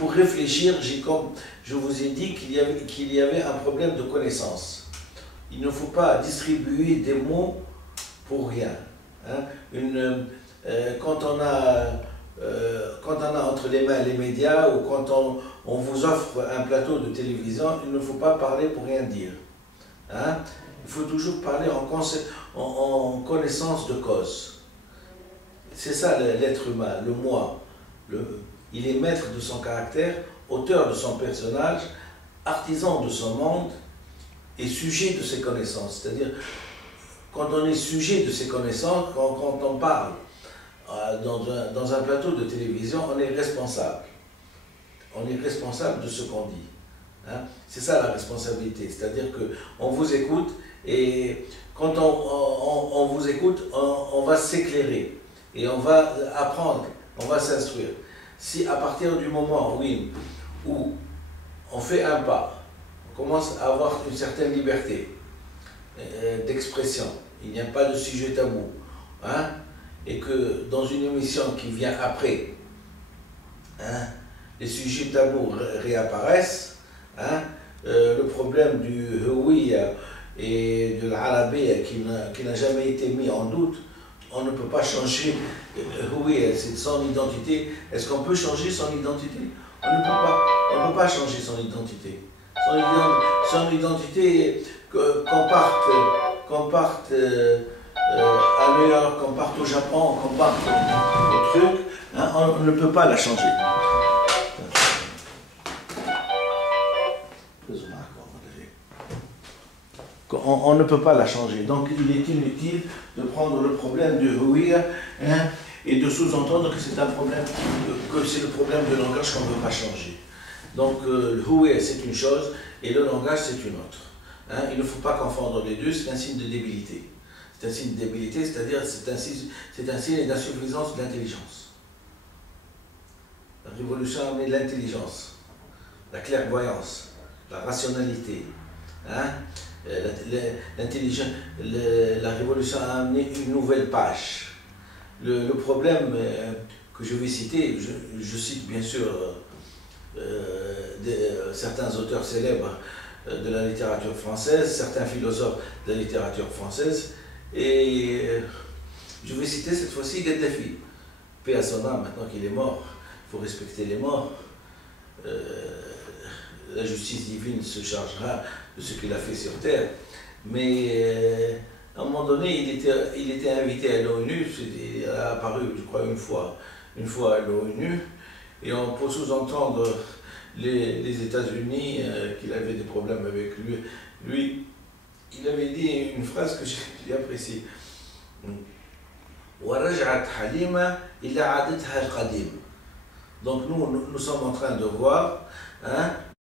pour réfléchir, comme je vous ai dit qu'il y avait un problème de connaissance. Il ne faut pas distribuer des mots pour rien. Hein. Quand on a entre les mains les médias ou quand on vous offre un plateau de télévision, il ne faut pas parler pour rien dire. Hein. Il faut toujours parler en connaissance de cause. C'est ça l'être humain, le moi. Il est maître de son caractère, auteur de son personnage, artisan de son monde et sujet de ses connaissances. C'est-à-dire, quand on est sujet de ses connaissances, quand on parle dans un plateau de télévision, on est responsable. On est responsable de ce qu'on dit. Hein? C'est ça la responsabilité. C'est-à-dire qu'on vous écoute et quand on vous écoute, on va s'éclairer et on va apprendre, on va s'instruire. Si à partir du moment, oui, où on fait un pas, on commence à avoir une certaine liberté d'expression, il n'y a pas de sujet tabou, hein, et que dans une émission qui vient après, hein, les sujets tabous réapparaissent, hein, le problème du Houïa et de l'Arabie qui n'a jamais été mis en doute, on ne peut pas changer. Oui, c'est son identité. Est-ce qu'on peut changer son identité? On ne peut pas changer son identité. Son identité, qu'on parte à New York, qu'on parte au Japon, qu'on parte au truc, hein, on ne peut pas la changer. On ne peut pas la changer. Donc il est inutile de prendre le problème du Houïa, hein, et de sous-entendre que c'est un problème, que c'est le problème de langage qu'on ne peut pas changer. Donc le Houïa c'est une chose et le langage c'est une autre. Hein. Il ne faut pas confondre les deux, c'est un signe de débilité. C'est un signe de débilité, c'est-à-dire c'est un signe d'insuffisance de l'intelligence. La révolution a amené l'intelligence, la clairvoyance, la rationalité. Hein. La révolution a amené une nouvelle page. Le problème que je vais citer, je cite bien sûr certains auteurs célèbres de la littérature française, certains philosophes de la littérature française, et je vais citer cette fois-ci Gaddafi. Paix à son âme, maintenant qu'il est mort, il faut respecter les morts. La justice divine se chargera de ce qu'il a fait sur Terre. Mais à un moment donné, il était invité à l'ONU, il a apparu, je crois, une fois à l'ONU, et on peut sous-entendre les États-Unis qu'il avait des problèmes avec lui. Il avait dit une phrase que j'ai appréciée. Donc nous sommes en train de voir, hein,